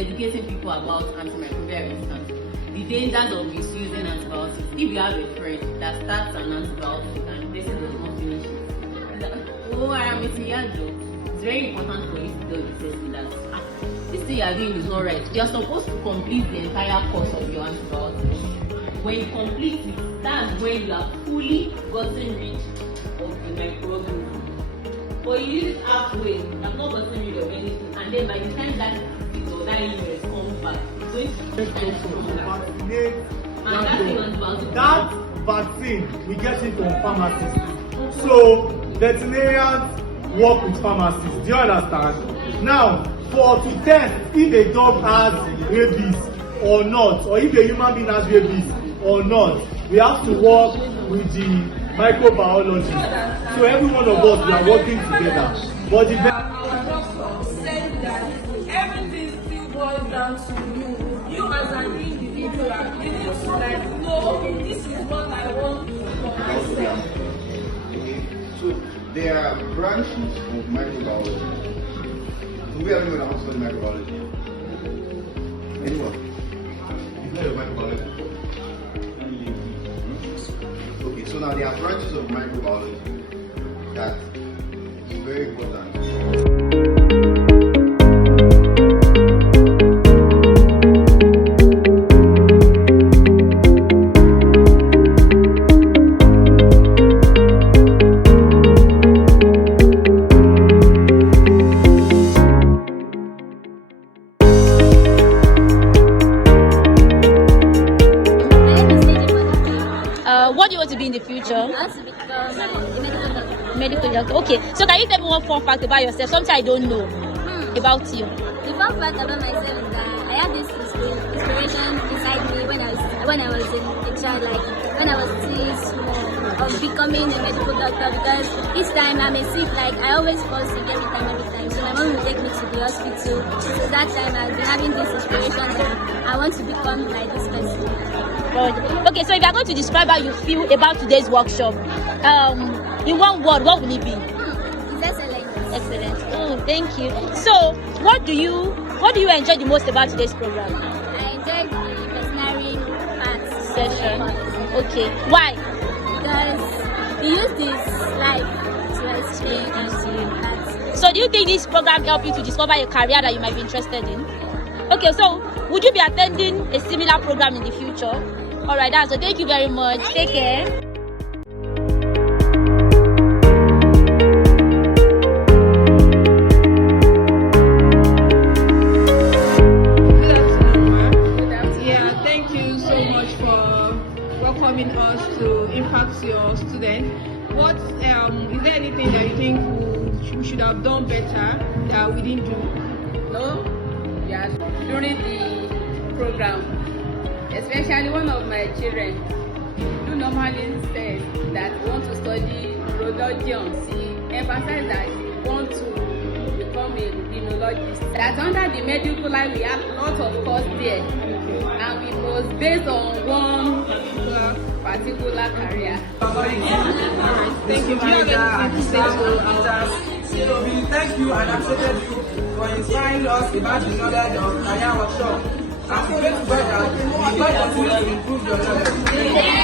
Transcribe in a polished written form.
educating people about antimicrobial resistance, the dangers of misusing antibiotics. If you have a friend that starts an antibiotic and the person does not finish it, it's very important for you to tell the person that this thing you are doing is not right. You are supposed to complete the entire course of your antibiotics. When you complete it, that's when you are fully gotten rid of the microorganism. But you use it halfway, you have not gotten rid of anything, and then by the time that disease or that illness comes back, it's going to that vaccine we get it from pharmacists. So veterinarians work with pharmacists. Do you understand? Now, to test if a dog has rabies or not, or if a human being has rabies or not, we have to work with the microbiologist. So every one of us, we are working together. But the our doctor said that everything still boils down to you as an individual. You need to know, okay, this is what I want for myself. Okay, so there are branches of microbiology. So we are going to study microbiology. Anyone? You've heard of microbiology? Okay, so now there are branches of microbiology that is very important. What do you want to be in the future? I want to become a Medical doctor. Okay, so can you tell me one fun fact about yourself? Something I don't know about you. The fun fact about myself is that I had this inspiration inside me when I was a child, like when I was still small, of becoming a medical doctor, because each time I'm sick, like I always fall sick every time. So my mom will take me to the hospital. So that time I've been having this inspiration that I want to become like this person. Okay, so if you are going to describe how you feel about today's workshop, in one word, what will it be? It's excellent. Excellent. Oh, thank you. So, what do you enjoy the most about today's program? I enjoyed the veterinary part Session. Okay. Why? because we use this life to explain and to impact. So, do you think this program help you to discover a career that you might be interested in? Okay, so would you be attending a similar program in the future? All right, that's all. Thank you very much. Take care. Thank you so much for welcoming us to impact your students. What is there anything that you think we should have done better that we didn't do? No, yeah, during the program, especially one of my children who normally says that want to study urology, she emphasized that she want to become a immunologist. That under the medical line we have lots of course there, and it was based on one particular career. Thank you. Do you have anything to say to us? So we thank you and accepted you for inspiring us about the knowledge of career workshop. And we pray to God that you will continue to improve your knowledge.